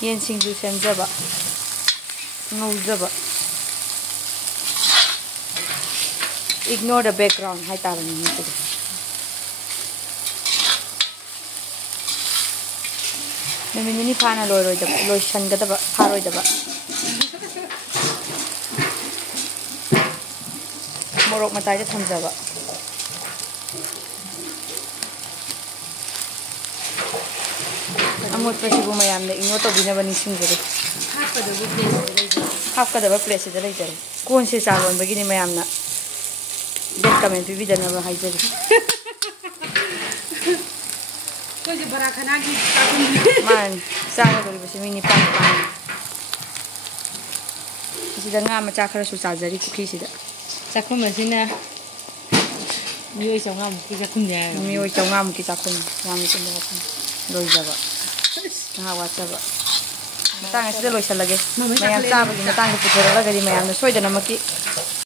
yen singju semjaba ngौजबा ignore the background hai tarani ni se Nemini Pana Loro, the Lotion, the Paro, the Morok Mataya Tanzava. I'm what possible my am the Inoto be never missing the half of the place later. Coinces are on beginning my amna. Get coming to be the never hide it. Man, Sarah was a mini pan. This is the Nama Chakra Suzari to kiss it. Sakumasina. You is a mum, Kisakunia. You is a mum, Kisakun, Rosava. Whatever. Thanks to the Lois again. My am Sabbath, the Tanga Putera, the Sweden Namaki.